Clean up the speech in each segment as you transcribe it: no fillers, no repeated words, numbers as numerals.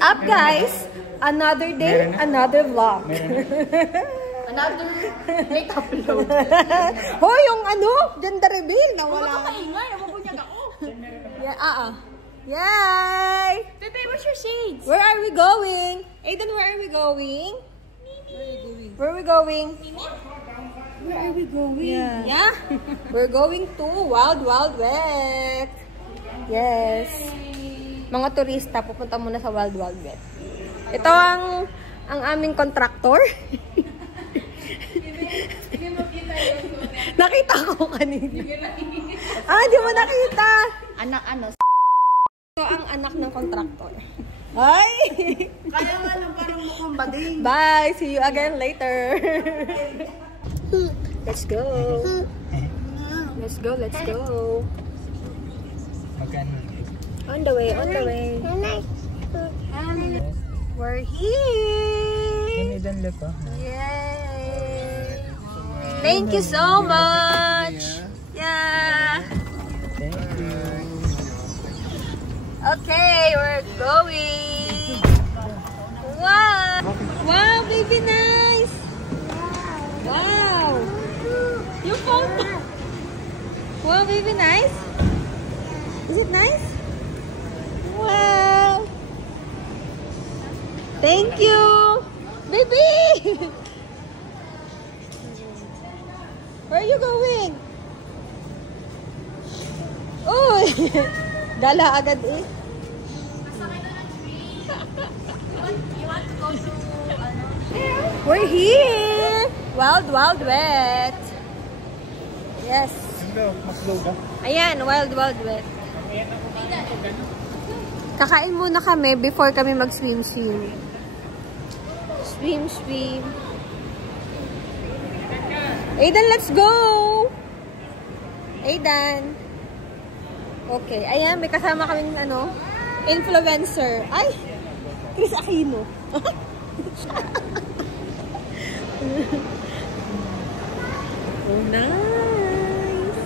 up, guys? Another day, another vlog. Another late upload. Hoy, yung ano, gender reveal, nawala. Huwag ka maingay, mabubunyag ako. Yeah, Yay! Pepe, what's your shades? Where are we going? Aiden, where are we going? Where are we going? Where are we going? Yeah. We're going to Wild Wild West. Yes. Mga turista, pupunta muna sa Wild Wild West. Ito ang aming contractor. Nakita ko kanina. Di mo nakita. Anak ano? Ito ang anak ng contractor. Ay! Kaya nga lang parang mukhang bading. Bye! See you again later. Let's go. Let's go, let's go. On the way, on the way. We're here! Yay! Thank you so much! Yeah! Okay, we're going! Wow! Wow, baby, nice! Wow! Your phone! Wow, baby, nice! Is it nice? Wow! Thank you! Baby! Where are you going? Oh! Dala agad eh. We're here! Wild Wild West. Yes. Ayan, Wild Wild West. Kakain muna kami before kami mag-swim. Swim. Aidan, let's go! Aidan. Okay, ayan, may kasama kaming influencer. Ay! Chris Aquino. Oh, nice!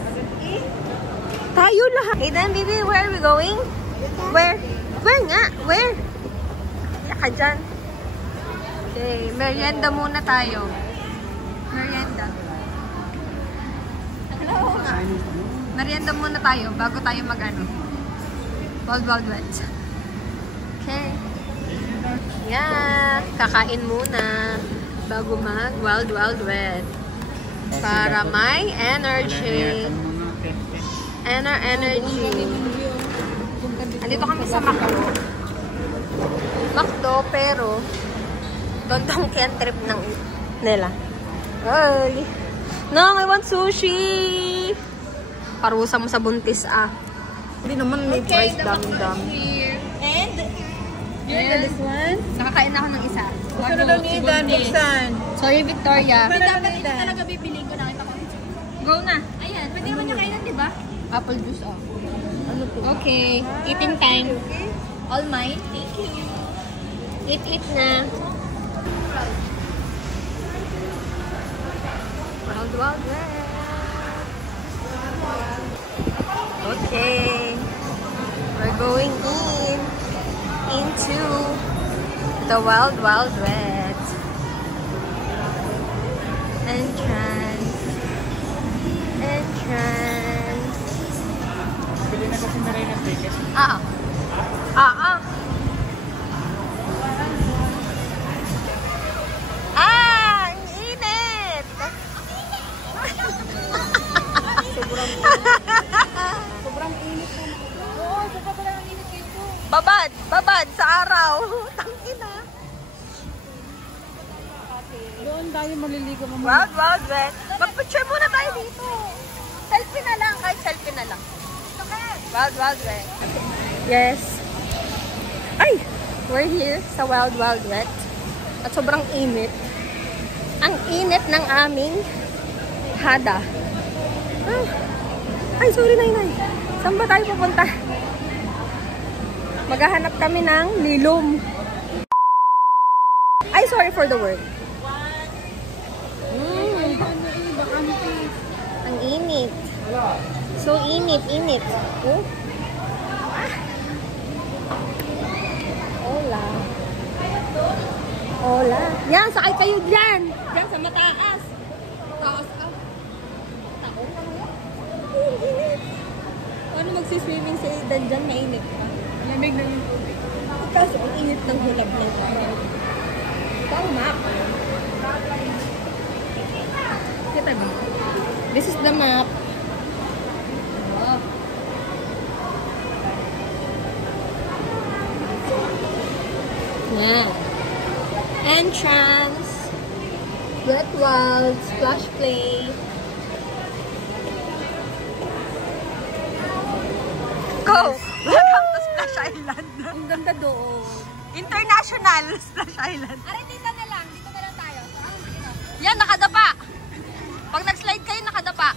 Tayo lahat. Aidan, baby, where are we going? Where? Where nga? Where? Saka dyan. Okay, merienda muna tayo. Merienda. Hello. Merienda muna tayo bago tayo Wild Wild West. Okay. Yeah. Kakain muna bago Wild Wild West. Para may energy. Energy. Andito kami sa McDo, pero doon daw kaya trip nila. Ay! No, I want sushi! Parusa mo sa buntis Hindi naman may price dami-dami. And this one? Nakakain ako ng isa. Gusto na daw ni Idan, buksan. Sorry, Victoria. Dapat ito talaga bibiling ko, nakita ko. Go na. Ayan, pwede naman niya kainan, di ba? Apple juice, Ano to? Okay, eating time. All mine, thank you. Eat na. Wild Wild West. Okay. We're going into the Wild Wild West. Entrance. Bili na kasi na rin ang ticket. Ang init! Sobrang init na. Oo, sobrang init dito. Babad sa araw. Tangina. Doon tayo maliligo mo. Wild Wild West. Mag-picture muna tayo dito. Selfie na lang, kahit selfie na lang. Wild Wild West. Yes. Ay! We're here sa Wild Wild West. At sobrang init. Ang init ng aming hada. Ay, sorry, Nay. Saan ba tayo pupunta? Maghahanap kami ng lilom. Ay, sorry for the word. Ang init. So init. Oh. Hola. Hola. Yan, sakay kayo dyan. Dyan sa mataas. Taas ka. Taon na mo. Init. Paano magsiswimming sa Aidan dyan? Mainit pa. Lamig na yung tubig. Kasi ang init ng hulab ng araw. Ito ang map. Kita ba? This is the map. Oh. Yeah. Entrance. Wet wild. Splash play. Go! Welcome to Splash Island. Ang ganda doon. International Splash Island. Aray, dito na lang. Dito na lang tayo. Yan, nakadapa. Pag nag-slide kayo, nakadapa.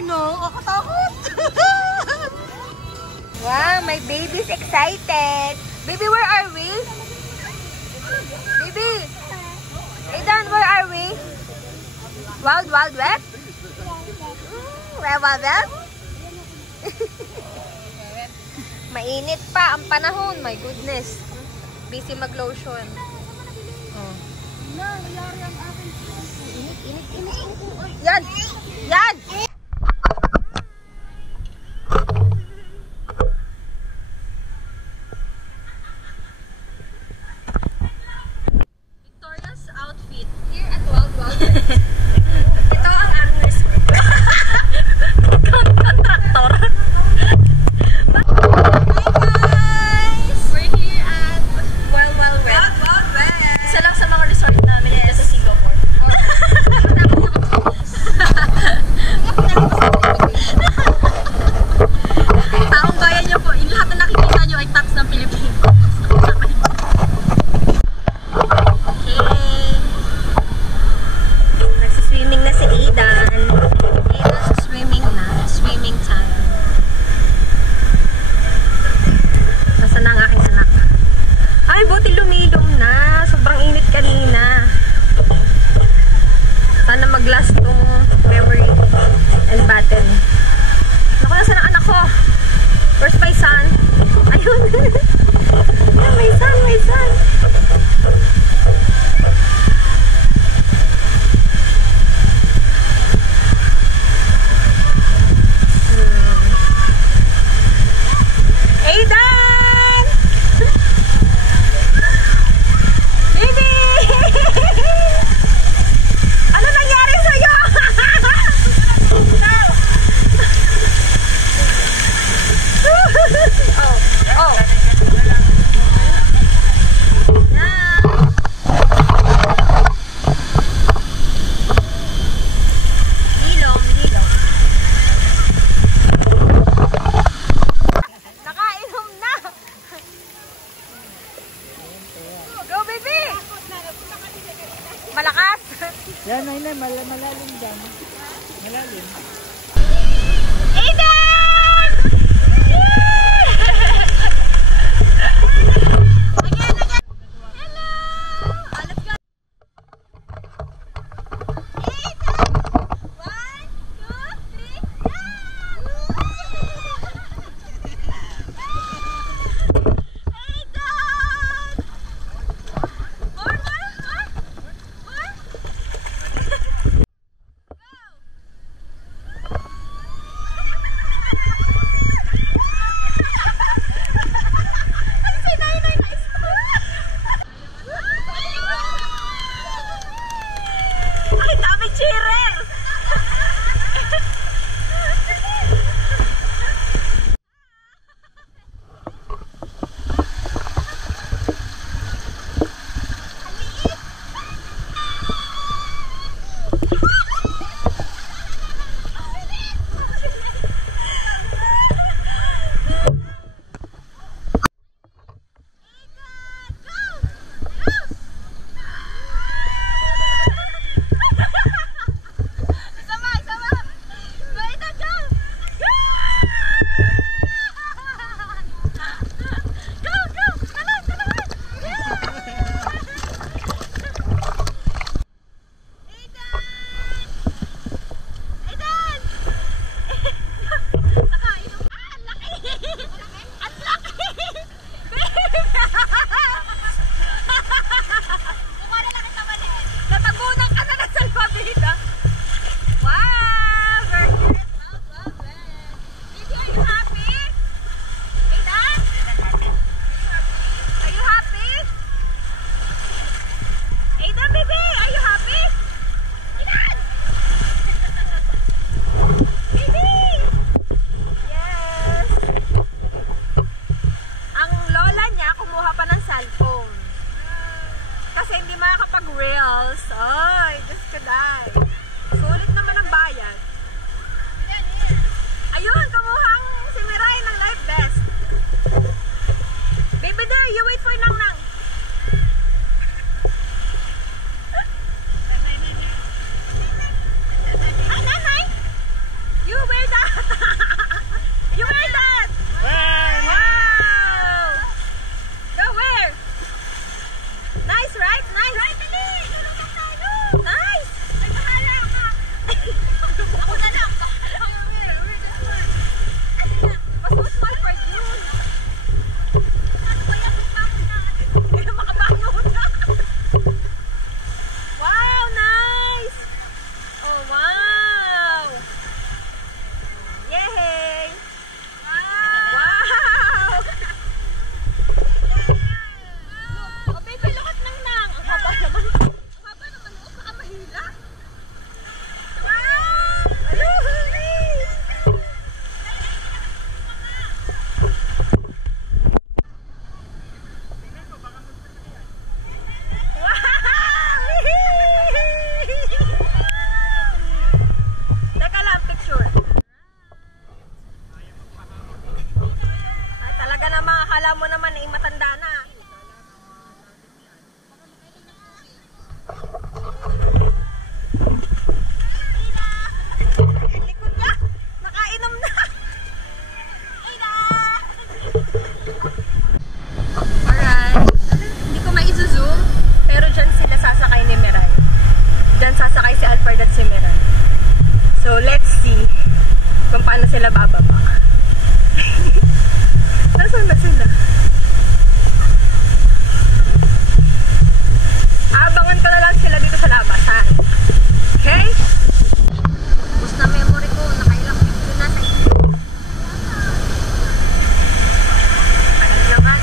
Ano? Kakatakot. Wow, my baby's excited. Baby, where are we? Baby! Aidan, where are we? Wild Wild Wet? Wild Wild Wet? Mainit pa ang panahon. My goodness. Busy mag-lotion. Oh. Init. Yan! Yan! Victoria's outfit here at Wild Wild West. Ito ang aming resort. Contractor. Hi guys! We're here at Wild Wild West. Wild West. Isa lang sa mga resort namin dito sa Singapore. Taong bayan niyo po. Yung lahat na nakikita niyo ay tax ng Pilipinas. Okay. Nagsiswimming na si Aidan. Aidan sa swimming na. Swimming time. Nasaan na ang aking anak? Ay, buti lumilom na. Sobrang init kanina. Sana mag-last tong memory and battery. Naku, nasaan ang anak ko? Where's my son? Ayun. May son, may son. Aidan! Baby! Ano nangyari sa'yo? Oh. Yan. Hilom. Nakainom na. Go, baby! Malakas? Yan, Nay, malalim dyan. Malalim. Aidan! Hey, you wait for Nang Nang. Ah, Nanay! You wear that! You wear that! Wow! Go where? Nice, right? Nice! Nice! Ako na lang! Mas small part yun! Makabangon na! Wow! Nice! Oh, wow! Yay! Wow! Oh, baby, look at Nang Nang! Ang haba naman. Ang haba naman. Oh, baka mahila. Wow! Hello, honey! Teka lang, picture. Ay, talaga naman, akala mo naman na matanda na. Likod niya, nakainom na. Alright. Hindi ko maizo-zoom, pero dyan sila sasakay ni Miray. Dyan sasakay si Alfred at si Miray. So, let's see kung paano sila bababa. Nasaan na sila? Abangan ko na lang sila dito sa labasan. Okay? Tapos na memory ko, nakailang picture na sa inyo. Ano naman?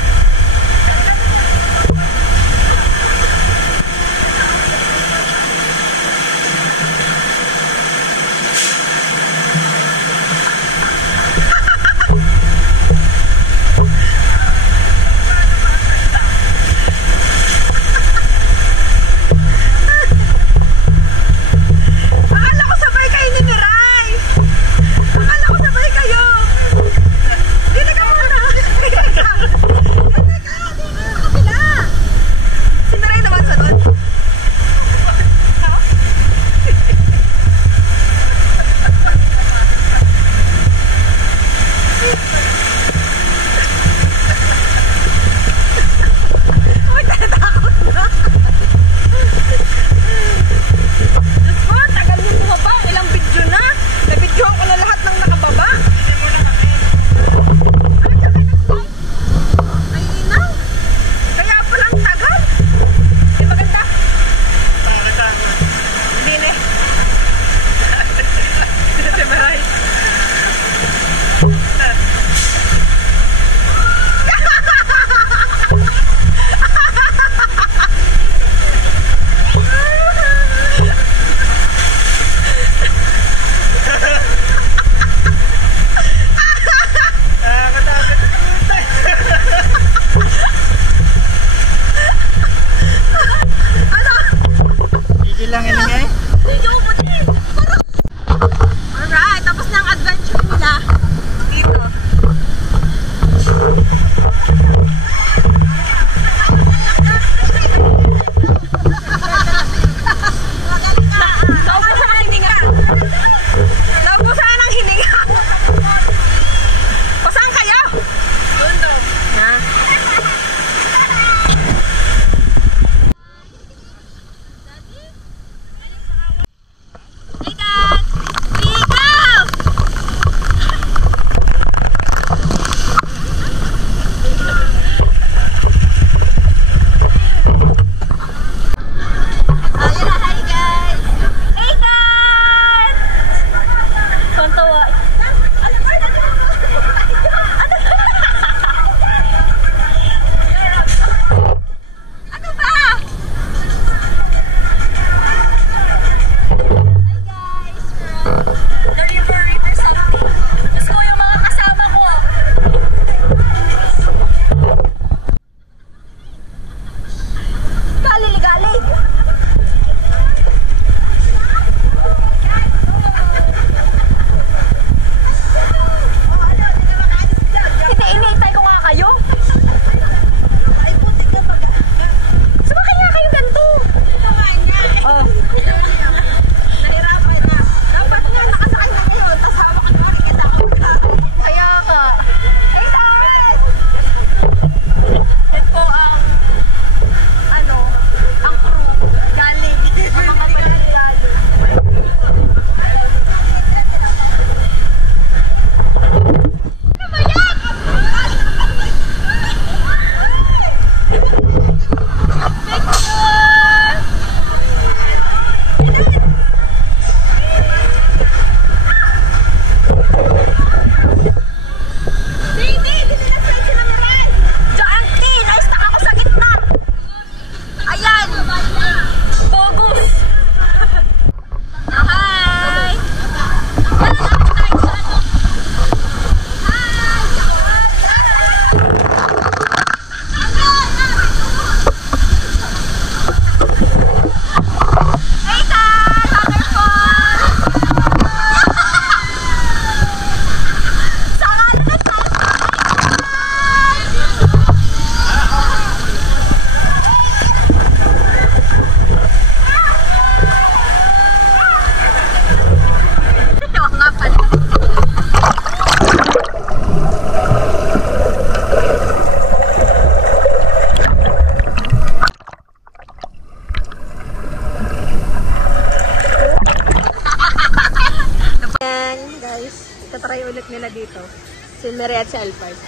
Si Mary at si Alpard.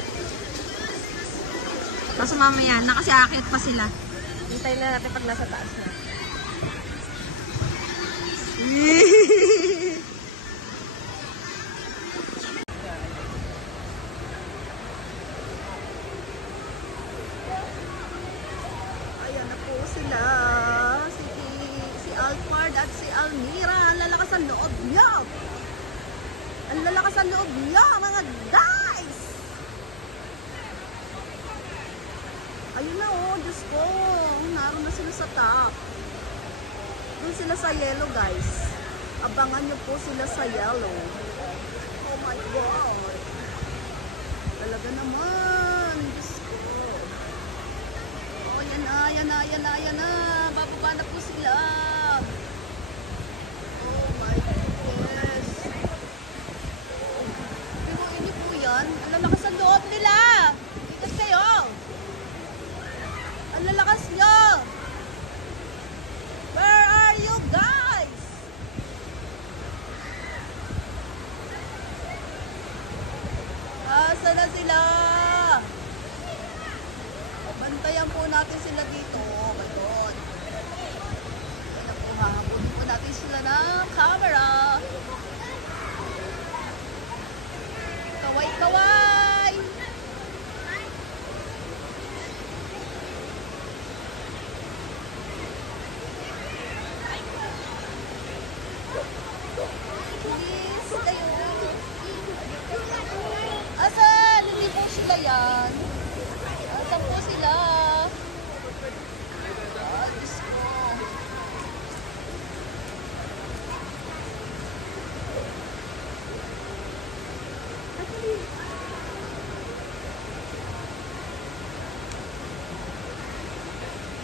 Kaso mamaya na kasi aakyat pa sila. Hintayin na natin pag nasa taas na. Ayan na po sila. Si Alpard at si Almira. Ang lalakas ang loob niya. Ang lalakas ang loob niya, mga guys! Ayun na oh, Diyos ko. Naroon na sila sa top. Doon sila sa yellow, guys. Abangan nyo po sila sa yellow. Oh my God. Talaga naman. Diyos ko. Oh, yan na, yan na, yan na, yan na. Bababa na po sila. Oh my goodness. Pinuin niyo po yan. Ang lalakas ang loob nila. Ikas kayo. Ang lalakas nyo. Where are you guys? Asa na sila? Bantayan po natin sila dito. Ayun. Ayun na po, hahabulin po natin sila ng camera. Kaway-kaway! Please, kayo. Asan? Hindi po sila yan. Asan po sila? Ah, Diyos ko.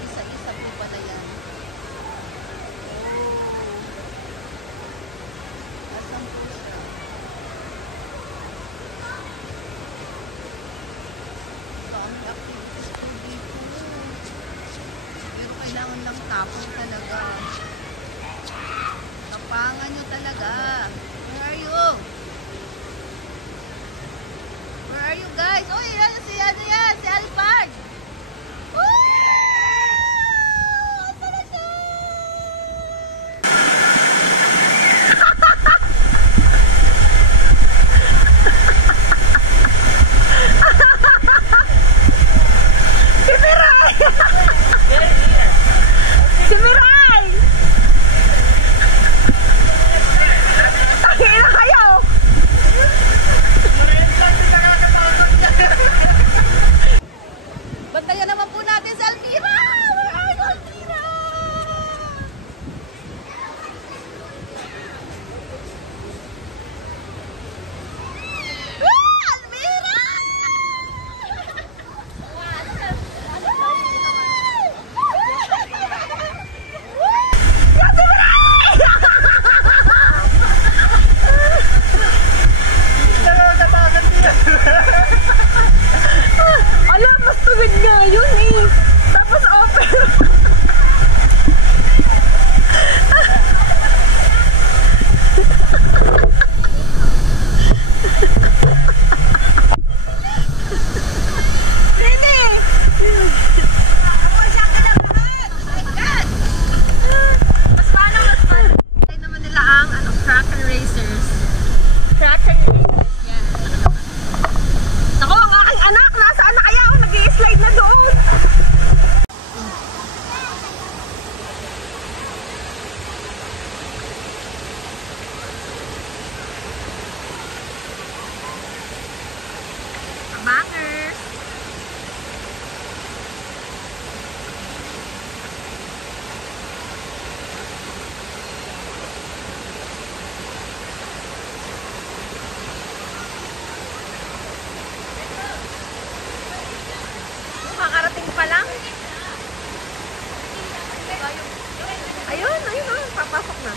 Isa-isa po pala yan. Asan po siya? Dami activities po dito. Pero kailangan lang tapos talaga. Tapangan nyo talaga. Where are you? Where are you guys? Oh, yan si ano yan? Si Alpard! Asan na siya? Si Miray! Tangina kayo! Bantayan naman po natin si Almira! Where are you, Almira? Almira! Alam, mas tugad nga yun eh. Tapos open. Nene! Ako siya kinabahan. My God! Mas paano mas paano? Ay naman nila ang Cracker Racers. Cracker Racers, yan. Ako, ang aking anak, nasaan na kaya ako? Nag-i-slide na doon. Bangers. Makakarating pa lang. Ayun, ayun, ayun. Papasok na.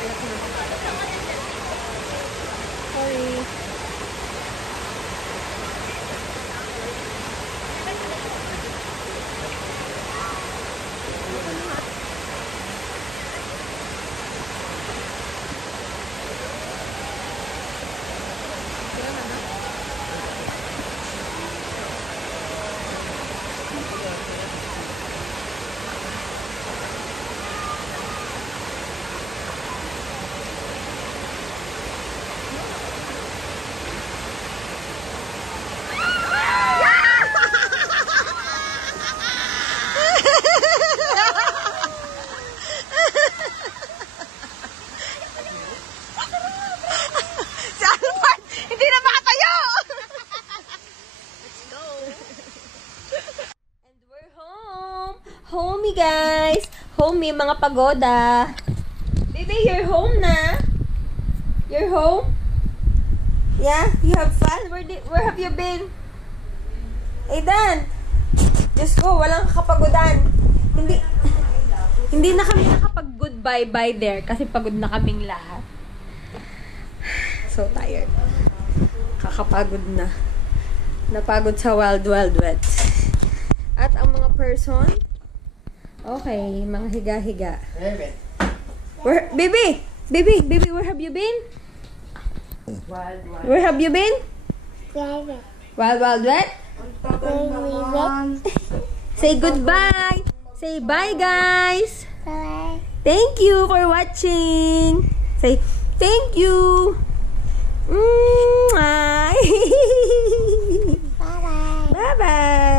Sorry. Homey guys! Homey mga pagoda! Baby, you're home na? You're home? Yeah? You have fun? Where have you been? Aidan! Diyos ko, walang kakapagodan. Hindi na kami nakapag-goodbye-bye there kasi pagod na kaming lahat. So tired. Kakapagod na. Napagod sa Wild Wild Wet. At ang mga person, okay, mga higa-higa. Baby, where have you been? Where have you been? Wild Wild Wet? Say goodbye. Say bye, guys. Bye. Thank you for watching. Say thank you. Bye-bye. Bye-bye.